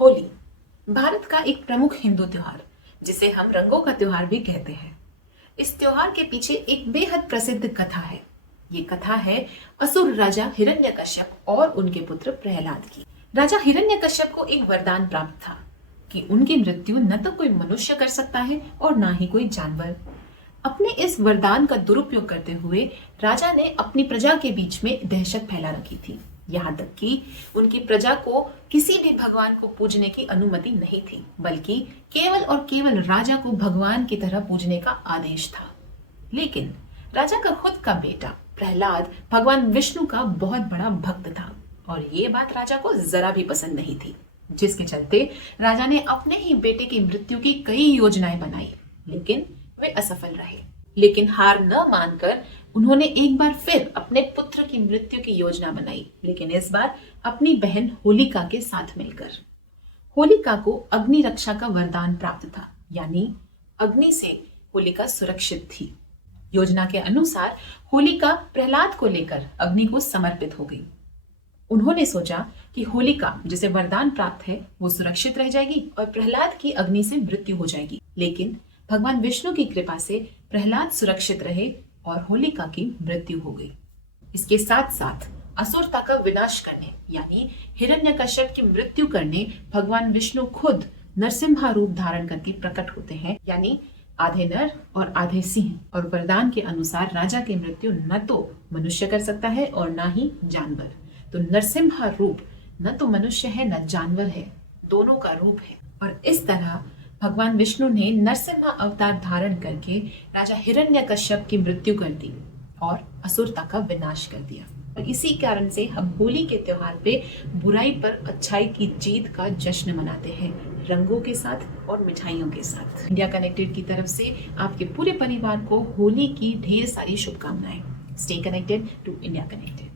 होली भारत का एक प्रमुख हिंदू त्योहार जिसे हम रंगों का त्योहार भी कहते हैं। इस त्योहार के पीछे एक बेहद प्रसिद्ध कथा है। ये कथा है असुर राजा हिरण्यकश्यप और उनके पुत्र प्रहलाद की। राजा हिरण्यकश्यप को एक वरदान प्राप्त था कि उनकी मृत्यु न तो कोई मनुष्य कर सकता है और ना ही कोई जानवर। अपने इस वरदान का दुरुपयोग करते हुए राजा ने अपनी प्रजा के बीच में दहशत फैला रखी थी। यहाँ तक कि उनकी प्रजा को किसी भी भगवान को पूजने की अनुमति नहीं थी, बल्कि केवल और केवल राजा को भगवान की तरह पूजने का आदेश था। लेकिन राजा का खुद का बेटा प्रहलाद भगवान विष्णु का बहुत बड़ा भक्त था और ये बात राजा को जरा भी पसंद नहीं थी, जिसके चलते राजा ने अपने ही बेटे की मृत्यु की कई योजनाएं बनाई, लेकिन वे असफल रहे। लेकिन हार न मानकर उन्होंने एक बार फिर अपने पुत्र की मृत्यु की योजना बनाई, लेकिन इस बार अपनी बहन होलिका के साथ मिलकर। होलिका को अग्नि रक्षा का वरदान प्राप्त था, यानी अग्नि से होलिका सुरक्षित थी। योजना के अनुसार होलिका प्रहलाद को लेकर अग्नि को समर्पित हो गई। उन्होंने सोचा कि होलिका जिसे वरदान प्राप्त है वो सुरक्षित रह जाएगी और प्रहलाद की अग्नि से मृत्यु हो जाएगी। लेकिन भगवान विष्णु की कृपा से प्रहलाद सुरक्षित रहे और होलिका की मृत्यु हो गई। इसके साथ साथ असुरता का विनाश करने यानी हिरण्यकश्यप की मृत्यु करने भगवान विष्णु खुद नरसिम्हा रूप धारण करके प्रकट होते हैं, यानी आधे नर और आधे सिंह। और वरदान के अनुसार राजा की मृत्यु न तो मनुष्य कर सकता है और ना ही जानवर। तो नरसिम्हा रूप न तो मनुष्य है न जानवर है, दोनों का रूप है। और इस तरह भगवान विष्णु ने नरसिम्हा अवतार धारण करके राजा हिरण्यकश्यप की मृत्यु कर दी और असुरता का विनाश कर दिया। और इसी कारण से हम होली के त्योहार पे बुराई पर अच्छाई की जीत का जश्न मनाते हैं, रंगों के साथ और मिठाइयों के साथ। इंडिया कनेक्टेड की तरफ से आपके पूरे परिवार को होली की ढेर सारी शुभकामनाएं। Stay connected to India connected.